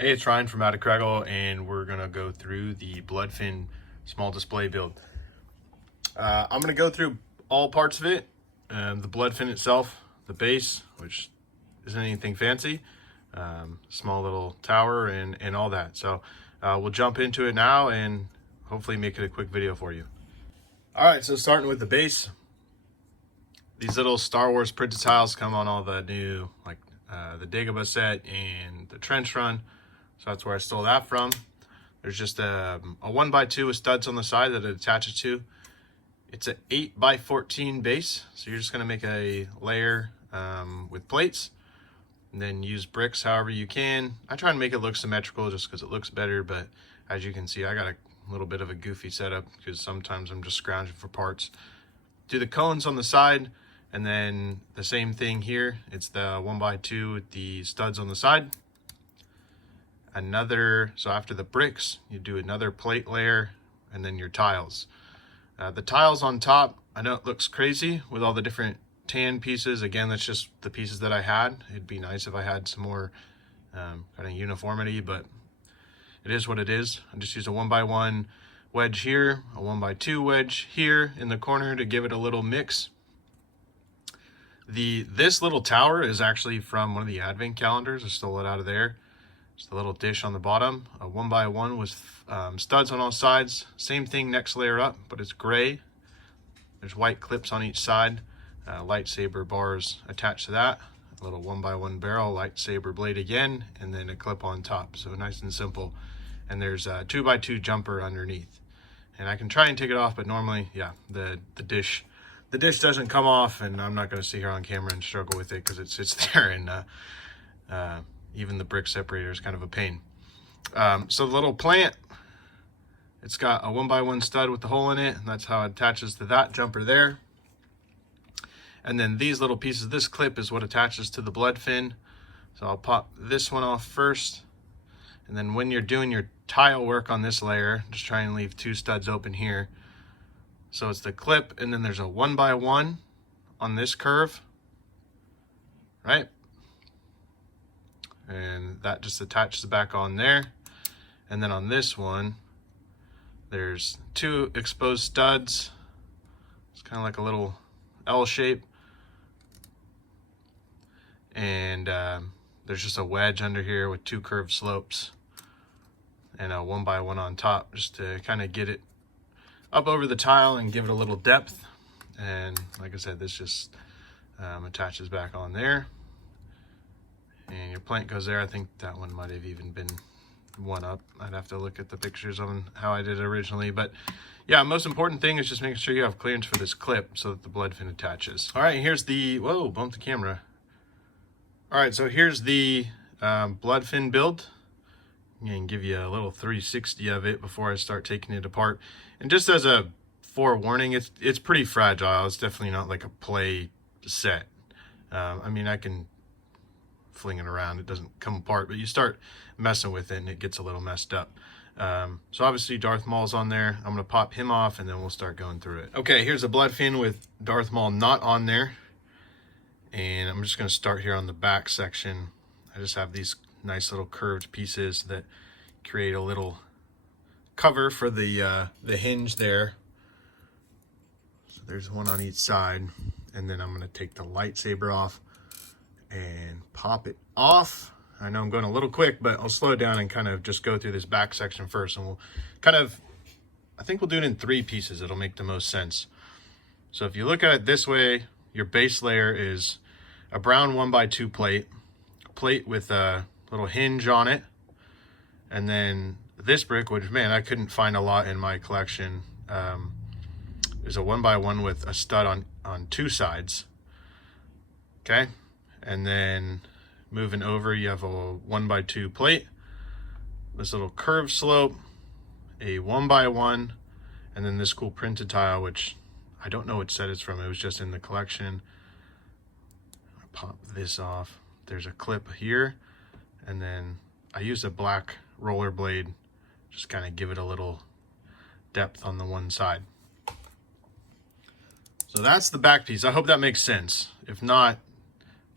Hey, it's Ryan from Out of Craggle, and we're gonna go through the Bloodfin small display build. I'm gonna go through all parts of it, the Bloodfin itself, the base, which isn't anything fancy, small little tower, and all that. So we'll jump into it now and hopefully make it a quick video for you. All right, so starting with the base, these little Star Wars printed tiles come on all the new, like the Dagobah set and the Trench Run. So that's where I stole that from. There's just a 1x2 with studs on the side that it attaches to. It's an 8x14 base. So you're just gonna make a layer with plates and then use bricks however you can. I try and make it look symmetrical just because it looks better, but as you can see, I got a little bit of a goofy setup because sometimes I'm just scrounging for parts. Do the cones on the side, and then the same thing here. It's the 1x2 with the studs on the side. So after the bricks, you do another plate layer and then your tiles. The tiles on top, I know it looks crazy with all the different tan pieces. Again, that's just the pieces that I had. It'd be nice if I had some more kind of uniformity, but it is what it is. I just use a 1x1 wedge here, a 1x2 wedge here in the corner to give it a little mix. This little tower is actually from one of the advent calendars. I stole it out of there. Just a little dish on the bottom, a 1x1 with studs on all sides. Same thing next layer up, but it's gray. There's white clips on each side, lightsaber bars attached to that. A little 1x1 barrel, lightsaber blade again, and then a clip on top. So nice and simple. And there's a 2x2 jumper underneath. And I can try and take it off, but normally, yeah, the dish doesn't come off, and I'm not going to sit here on camera and struggle with it because it sits there, and even the brick separator is kind of a pain. So the little plant, it's got a 1x1 stud with the hole in it, and that's how it attaches to that jumper there. And then these little pieces, this clip is what attaches to the Bloodfin. So I'll pop this one off first. And then when you're doing your tile work on this layer, just try and leave 2 studs open here. So it's the clip, and then there's a 1x1 on this curve, right? And that just attaches back on there. And then on this one, there's 2 exposed studs. It's kind of like a little L shape. And there's just a wedge under here with 2 curved slopes and a 1x1 on top, just to kind of get it up over the tile and give it a little depth. And like I said, this just attaches back on there. And your plank goes there. I think that one might have even been one up. I'd have to look at the pictures on how I did it originally. But yeah, most important thing is just making sure you have clearance for this clip so that the Bloodfin attaches. All right, here's the, whoa, bumped the camera. All right, so here's the Bloodfin build. I'm gonna give you a little 360 of it before I start taking it apart. And just as a forewarning, it's pretty fragile. It's definitely not like a play set. I mean, I can fling it around, it doesn't come apart, but you start messing with it and it gets a little messed up. So obviously Darth Maul's on there. I'm gonna pop him off and then we'll start going through it. Okay, here's a Bloodfin with Darth Maul not on there. And I'm just gonna start here on the back section. I just have these nice little curved pieces that create a little cover for the hinge there. So there's one on each side. And then I'm gonna take the lightsaber off and pop it off. I know I'm going a little quick, but I'll slow it down and kind of just go through this back section first, and we'll kind of, I think we'll do it in 3 pieces. It'll make the most sense. So if you look at it this way, your base layer is a brown 1x2 plate with a little hinge on it. And then this brick, which, man, I couldn't find a lot in my collection, is a 1x1 with a stud on 2 sides. Okay. And then moving over, you have a 1x2 plate, this little curved slope, a 1x1, and then this cool printed tile, which I don't know what set it's from. It was just in the collection. I pop this off. There's a clip here, and then I used a black roller blade, just kind of give it a little depth on the one side. So that's the back piece. I hope that makes sense. If not,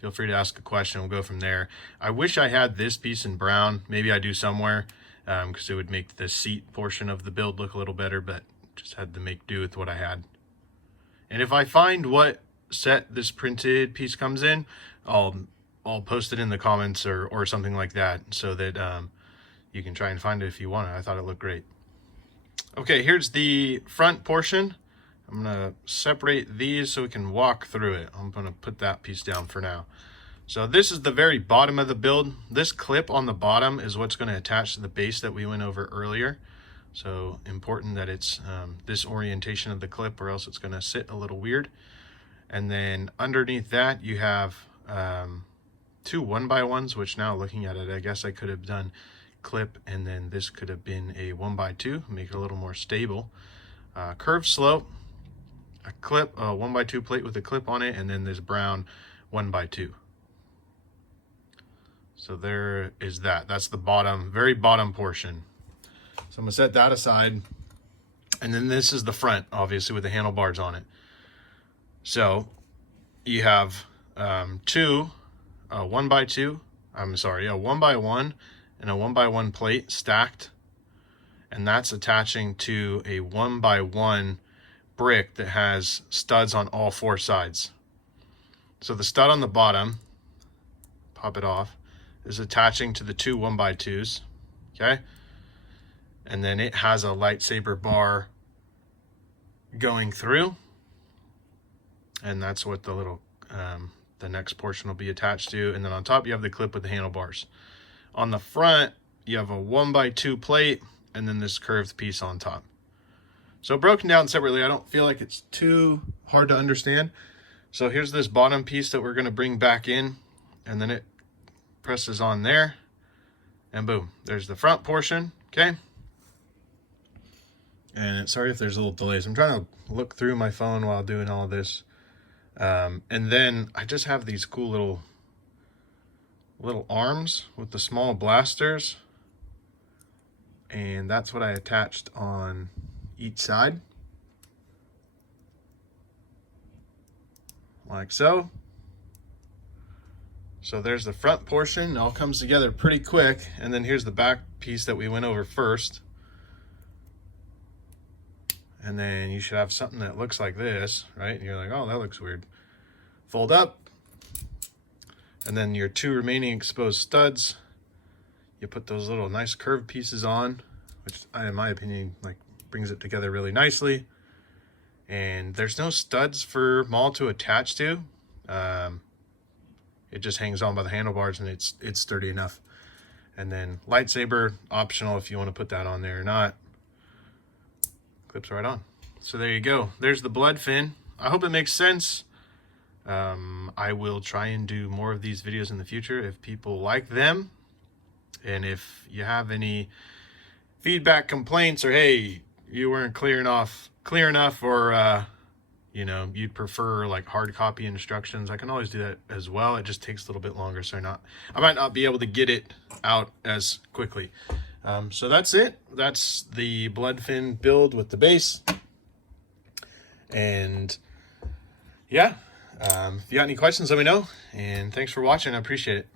feel free to ask a question. We'll go from there. I wish I had this piece in brown. Maybe I do somewhere, because it would make the seat portion of the build look a little better, but just had to make do with what I had. And if I find what set this printed piece comes in, I'll post it in the comments or something like that, so that you can try and find it if you want it. I thought it looked great. Okay, here's the front portion. I'm gonna separate these so we can walk through it. I'm gonna put that piece down for now. So this is the very bottom of the build. This clip on the bottom is what's gonna attach to the base that we went over earlier. So important that it's this orientation of the clip, or else it's gonna sit a little weird. And then underneath that you have 2 1x1s, which now looking at it, I guess I could have done clip, and then this could have been a 1x2, make it a little more stable. Curved slope, a clip, a 1x2 plate with a clip on it, and then this brown 1x2. So there is that. That's the bottom, very bottom portion. So I'm gonna set that aside. And then this is the front, obviously, with the handlebars on it. So you have a 1x2, I'm sorry, a 1x1 and a 1x1 plate stacked. And that's attaching to a 1x1 brick that has studs on all 4 sides. So the stud on the bottom, pop it off, is attaching to the 2 1x2s, okay? And then it has a lightsaber bar going through, and that's what the little the next portion will be attached to. And then on top you have the clip with the handlebars. On the front you have a 1x2 plate and then this curved piece on top. So broken down separately, I don't feel like it's too hard to understand. So here's this bottom piece that we're going to bring back in, and then it presses on there, and boom, there's the front portion, okay? And sorry if there's little delays. I'm trying to look through my phone while doing all this. And then I just have these cool little arms with the small blasters, and that's what I attached on each side, like so. So there's the front portion. It all comes together pretty quick. And then here's the back piece that we went over first. And then you should have something that looks like this, right? And you're like, oh, that looks weird. Fold up. And then your 2 remaining exposed studs, you put those little nice curved pieces on, which in my opinion, like, brings it together really nicely. And there's no studs for Maul to attach to. It just hangs on by the handlebars, and it's sturdy enough. And then lightsaber, optional if you want to put that on there or not. Clips right on. So there you go. There's the Bloodfin. I hope it makes sense. I will try and do more of these videos in the future if people like them. And if you have any feedback, complaints, or hey, you weren't clear enough, or you know, you'd prefer like hard copy instructions, I can always do that as well. It just takes a little bit longer, so I might not be able to get it out as quickly. So that's it. That's the Bloodfin build with the base. And yeah, if you got any questions, let me know. And thanks for watching. I appreciate it.